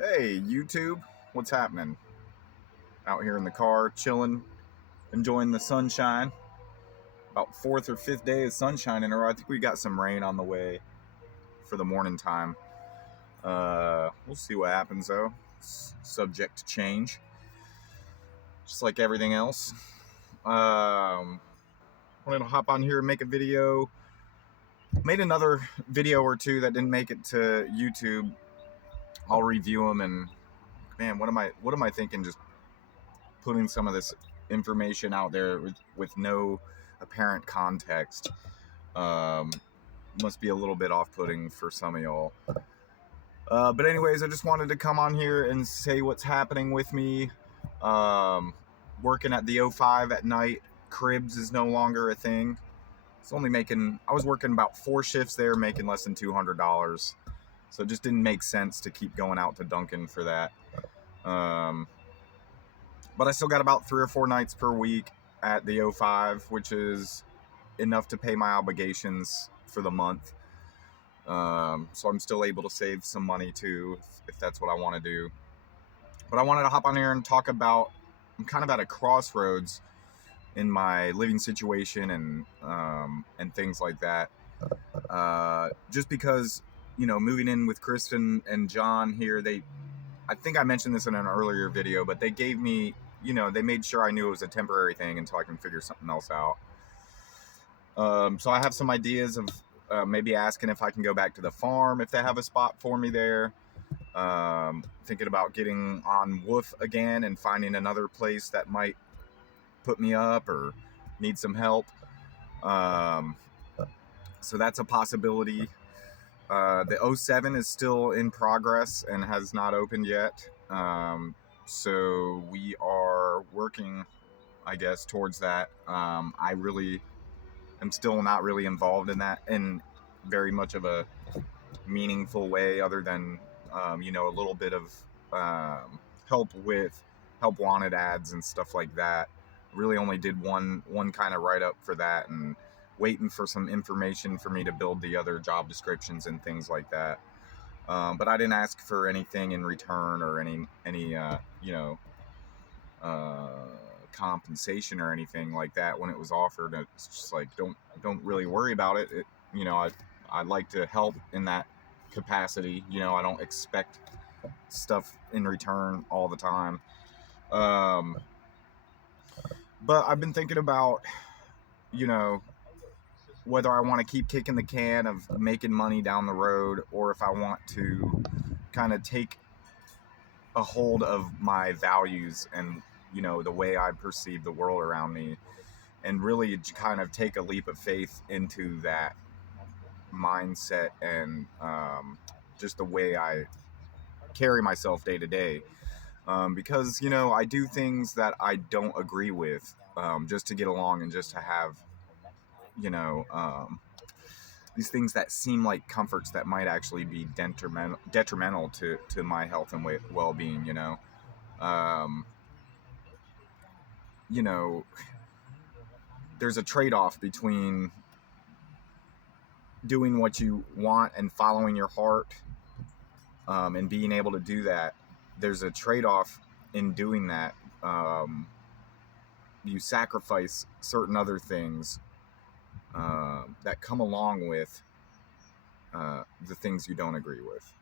Hey, YouTube, what's happening? Out here in the car, chilling, enjoying the sunshine. About fourth or fifth day of sunshine in a row. I think we got some rain on the way for the morning time. We'll see what happens though. It's subject to change, just like everything else. Wanted to hop on here and make a video. Made another video or two that didn't make it to YouTube. I'll review them and man, what am I thinking? Just putting some of this information out there with no apparent context. Um, must be a little bit off-putting for some of y'all. But anyways, I just wanted to come on here and say what's happening with me. Working at the 05 at night. Cribs is no longer a thing. I was working about 4 shifts there, making less than $200. So it just didn't make sense to keep going out to Duncan for that. But I still got about 3 or 4 nights per week at the 05, which is enough to pay my obligations for the month. So I'm still able to save some money too, if that's what I want to do. But I wanted to hop on here and talk about, I'm kind of at a crossroads in my living situation and things like that. Just because, moving in with Kristen and John here, I think I mentioned this in an earlier video, but they gave me, they made sure I knew it was a temporary thing until I can figure something else out. So I have some ideas of maybe asking if I can go back to the farm if they have a spot for me there. Thinking about getting on Woof again and finding another place that might put me up or need some help. So that's a possibility. The 07 is still in progress and has not opened yet. So we are working, I guess, towards that. I really am still not really involved in that in very much of a meaningful way, other than a little bit of help with help wanted ads and stuff like that. Really only did one kind of write up for that, and waiting for some information for me to build the other job descriptions and things like that. But I didn't ask for anything in return or any compensation or anything like that when it was offered. It's just like, don't really worry about it. I'd like to help in that capacity. I don't expect stuff in return all the time. But I've been thinking about, whether I want to keep kicking the can of making money down the road, or if I want to kind of take a hold of my values and, the way I perceive the world around me, and really kind of take a leap of faith into that mindset and just the way I carry myself day to day. Because, I do things that I don't agree with, just to get along and just to have, these things that seem like comforts that might actually be detrimental to my health and well-being. There's a trade-off between doing what you want and following your heart, and being able to do that. There's a trade-off in doing that. You sacrifice certain other things that come along with the things you don't agree with.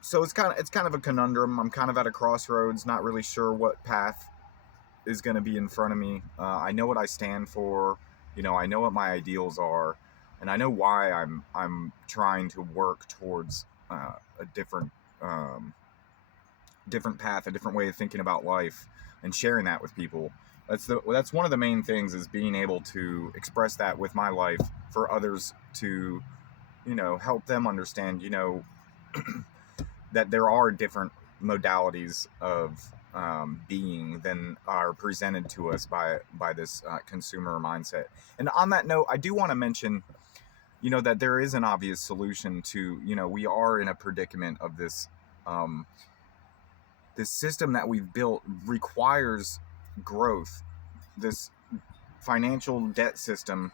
So it's kind of a conundrum. I'm kind of at a crossroads, not really sure what path is going to be in front of me. I know what I stand for. I know what my ideals are, and I know why I'm trying to work towards a different path, a different way of thinking about life, and sharing that with people. That's one of the main things, is being able to express that with my life for others to, help them understand, that there are different modalities of being than are presented to us by this consumer mindset. And on that note, I do want to mention, that there is an obvious solution to, we are in a predicament of this. This system that we've built requires growth. This financial debt system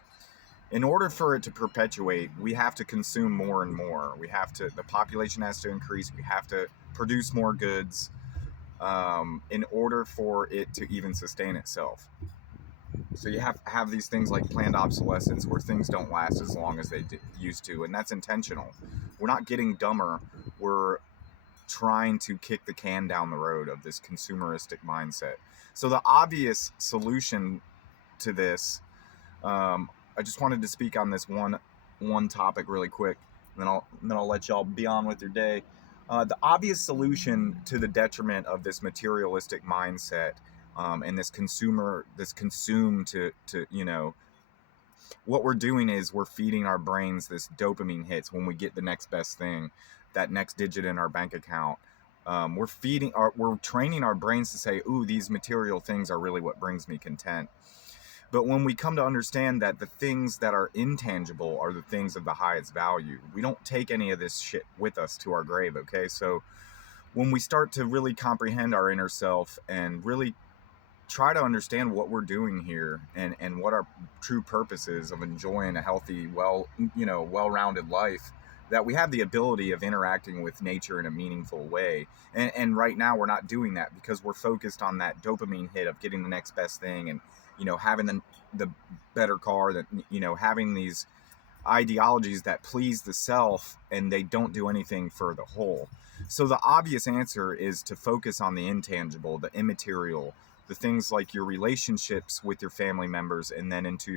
in order for it to perpetuate, we have to consume more and more. The population has to increase. We have to produce more goods in order for it to even sustain itself. So you have to have these things like planned obsolescence, where things don't last as long as they used to, and that's intentional. We're not getting dumber. We're trying to kick the can down the road of this consumeristic mindset. So the obvious solution to this, I just wanted to speak on this one topic really quick, and then I'll let y'all be on with your day. The obvious solution to the detriment of this materialistic mindset, and this consume to what we're doing is we're feeding our brains this dopamine hits when we get the next best thing, that next digit in our bank account. We're training our brains to say, ooh, these material things are really what brings me content. But when we come to understand that the things that are intangible are the things of the highest value, we don't take any of this shit with us to our grave, okay? So when we start to really comprehend our inner self and really try to understand what we're doing here, and what our true purpose is of enjoying a healthy, well-rounded life, that we have the ability of interacting with nature in a meaningful way. And right now we're not doing that because we're focused on that dopamine hit of getting the next best thing, and having the better car, that having these ideologies that please the self, and they don't do anything for the whole. So the obvious answer is to focus on the intangible, the immaterial, the things like your relationships with your family members, and then into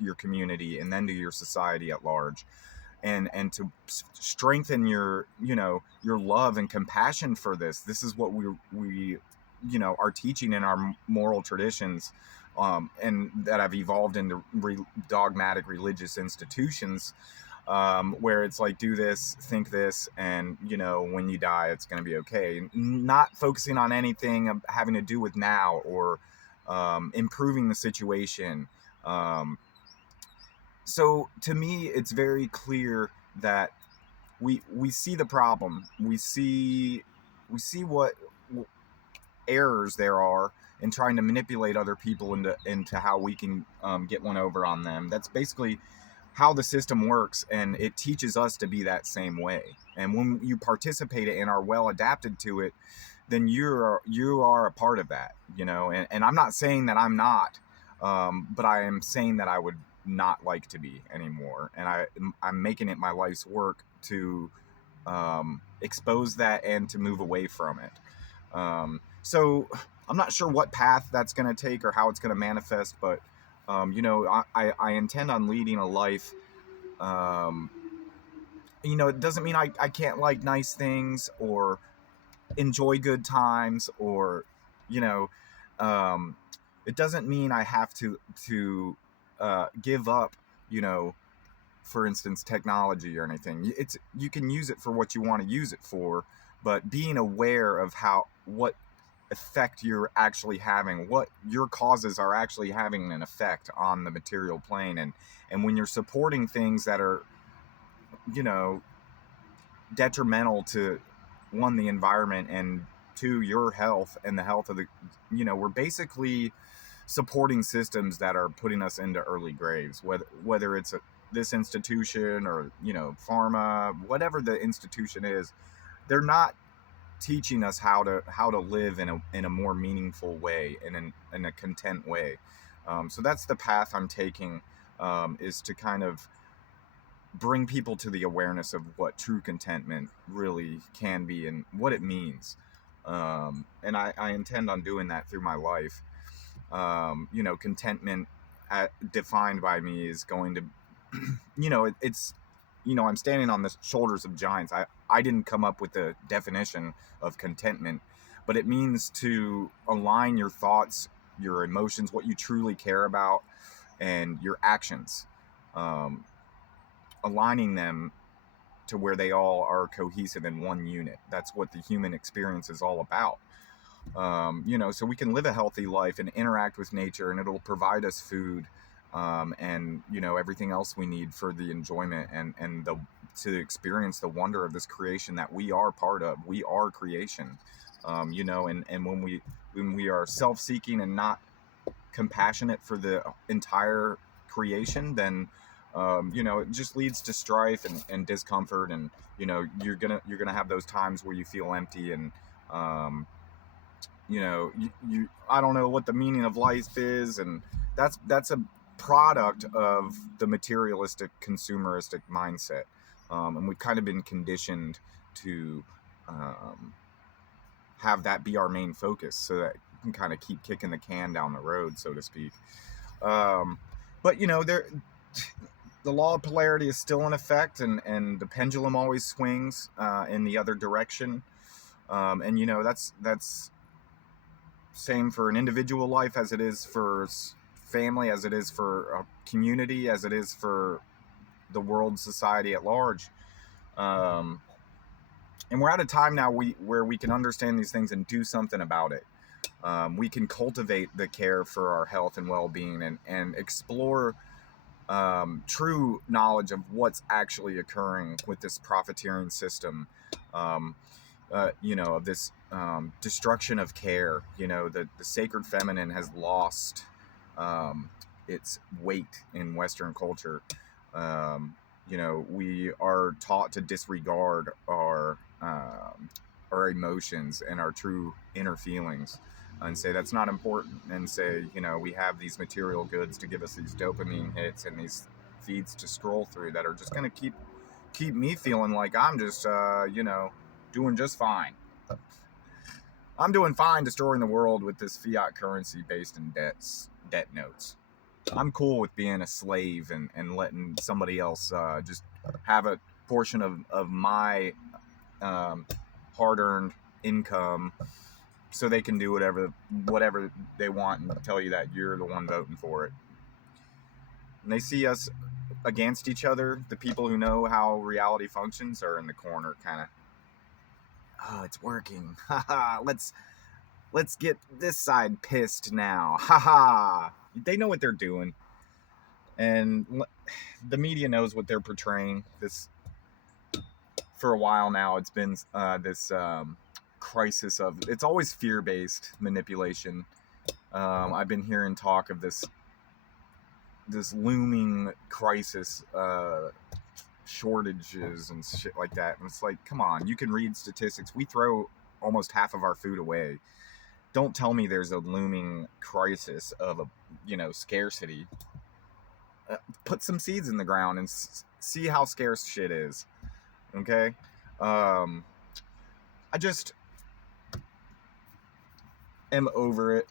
your community, and then to your society at large, and to strengthen your your love and compassion for this. This is what we are teaching in our moral traditions, and that have evolved into dogmatic religious institutions, where it's like, do this, think this, and when you die, it's going to be okay. Not focusing on anything having to do with now, or improving the situation. So to me, it's very clear that we see the problem. We see what errors there are in trying to manipulate other people into how we can get one over on them. That's basically how the system works, and it teaches us to be that same way. And when you participate and are well adapted to it, then you are a part of that, and I'm not saying that I'm not, but I am saying that I would not like to be anymore, and I'm making it my life's work to expose that and to move away from it. So I'm not sure what path that's going to take or how it's going to manifest, but I intend on leading a life. It doesn't mean I can't like nice things or enjoy good times, or you know um, it doesn't mean I have to give up, for instance, technology or anything. You can use it for what you want to use it for, but being aware of what effect you're actually having, what your causes are actually having an effect on the material plane, and when you're supporting things that are you know detrimental to, one, the environment, and two, your health and the health of we're basically supporting systems that are putting us into early graves, whether it's this institution, or pharma, whatever the institution is. They're not teaching us how to live in a more meaningful way, in a content way. So that's the path I'm taking, is to kind of bring people to the awareness of what true contentment really can be and what it means. And I intend on doing that through my life. Contentment, defined by me, is going to, it's, I'm standing on the shoulders of giants. I didn't come up with the definition of contentment, but it means to align your thoughts, your emotions, what you truly care about, and your actions, aligning them to where they all are cohesive in one unit. That's what the human experience is all about. So we can live a healthy life and interact with nature, and it'll provide us food, and everything else we need for the enjoyment, and to experience the wonder of this creation that we are part of. We are creation. And when we are self-seeking and not compassionate for the entire creation, then It just leads to strife and discomfort, and you're gonna have those times where you feel empty, and um, I don't know what the meaning of life is, and that's a product of the materialistic consumeristic mindset, and we've kind of been conditioned to um, have that be our main focus, so that we can kind of keep kicking the can down the road, so to speak. um, but the law of polarity is still in effect, and the pendulum always swings in the other direction. And that's same for an individual life as it is for family, as it is for a community, as it is for the world society at large. um, and we're at a time now where we can understand these things and do something about it. We can cultivate the care for our health and well-being, and explore true knowledge of what's actually occurring with this profiteering system, um, of this destruction of care. The sacred feminine has lost its weight in Western culture. We are taught to disregard our emotions and our true inner feelings, and say that's not important, and say, we have these material goods to give us these dopamine hits and these feeds to scroll through that are just going to keep me feeling like I'm just doing just fine. I'm doing fine destroying the world with this fiat currency based in debt notes. I'm cool with being a slave and letting somebody else just have a portion of my um, hard-earned income, so they can do whatever they want and tell you that you're the one voting for it. And they see us against each other. The people who know how reality functions are in the corner, kind of, oh, it's working. Haha, let's get this side pissed now. Haha. They know what they're doing. And the media knows what they're portraying. This, for a while now, it's been this crisis of, it's always fear-based manipulation. I've been hearing talk of this looming crisis, shortages and shit like that. And it's like, come on, you can read statistics. We throw almost half of our food away. Don't tell me there's a looming crisis of scarcity. Put some seeds in the ground and see how scarce shit is. Okay? I just am over it.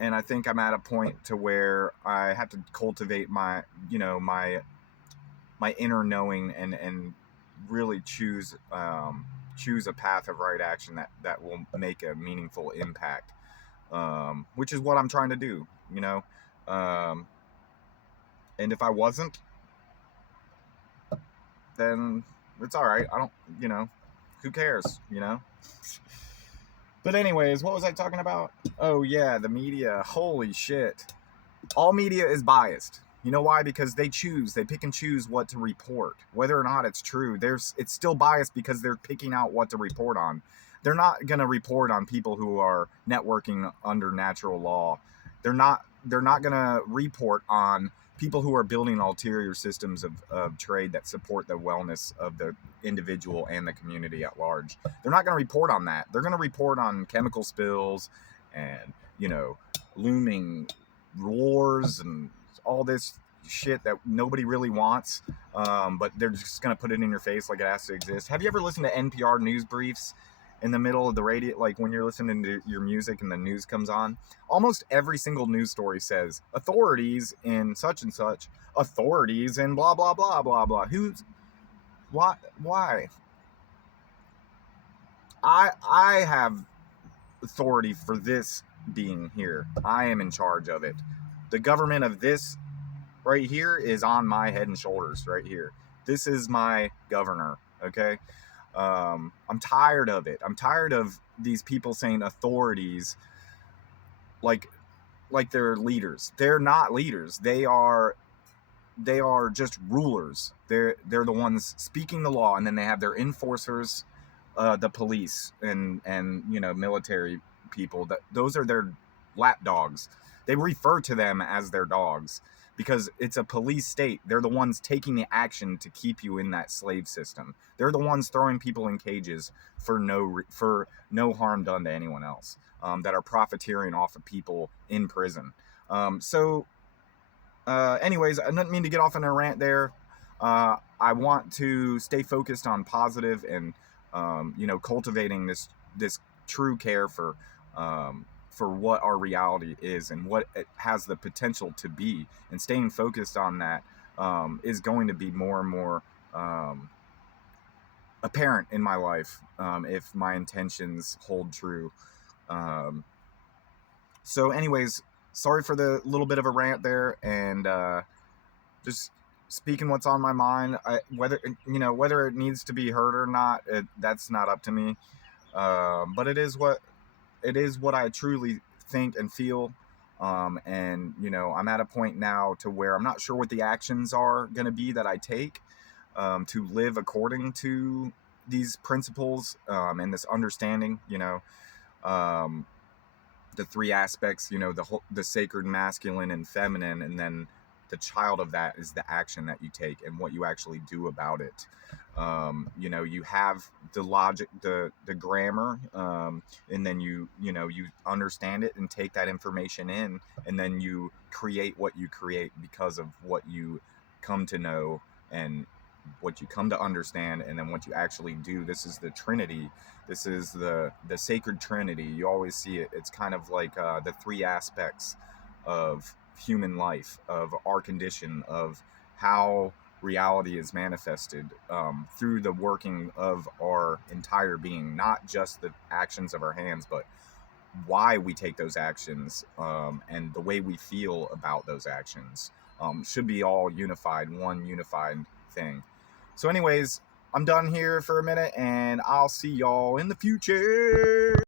And I think I'm at a point to where I have to cultivate my inner knowing, and really choose a path of right action that will make a meaningful impact, which is what I'm trying to do. And if I wasn't, then it's all right. I don't, who cares, But anyways, what was I talking about? Oh yeah, the media. Holy shit. All media is biased. You know why? Because they pick and choose what to report. Whether or not it's true, it's still biased because they're picking out what to report on. They're not going to report on people who are networking under natural law. They're not going to report on people who are building ulterior systems of trade that support the wellness of the individual and the community at large. They're not going to report on that. They're going to report on chemical spills and, looming wars and all this shit that nobody really wants, but they're just going to put it in your face like it has to exist. Have you ever listened to NPR news briefs in the middle of the radio, like when you're listening to your music and the news comes on? Almost every single news story says authorities in such and such, authorities in blah blah blah blah blah. Why? I have authority for this being here. I am in charge of it. The government of this right here is on my head and shoulders right here. This is my governor, okay? I'm tired of it. I'm tired of these people saying authorities like they're leaders. They're not leaders. They are just rulers. They're the ones speaking the law, and then they have their enforcers, the police and military people. Those are their lap dogs. They refer to them as their dogs, because it's a police state. They're the ones taking the action to keep you in that slave system. They're the ones throwing people in cages for no harm done to anyone else, that are profiteering off of people in prison. Anyways, I didn't mean to get off on a rant there. I want to stay focused on positive and cultivating this true care for what our reality is and what it has the potential to be, and staying focused on that is going to be more and more apparent in my life, if my intentions hold true. So anyways, sorry for the little bit of a rant there, and just speaking what's on my mind. Whether it needs to be heard or not, that's not up to me. But it is what I truly think and feel. And I'm at a point now to where I'm not sure what the actions are going to be that I take to live according to these principles, and this understanding. The three aspects, the sacred masculine and feminine, and then the child of that is the action that you take and what you actually do about it. You have the logic, the grammar, and then you understand it and take that information in, and then you create what you create because of what you come to know and what you come to understand, and then what you actually do. This is the Trinity. This is the sacred Trinity. You always see it. It's kind of like the three aspects of human life, of our condition, of how reality is manifested through the working of our entire being, not just the actions of our hands, but why we take those actions, and the way we feel about those actions, should be all unified, one unified thing. So anyways, I'm done here for a minute, and I'll see y'all in the future.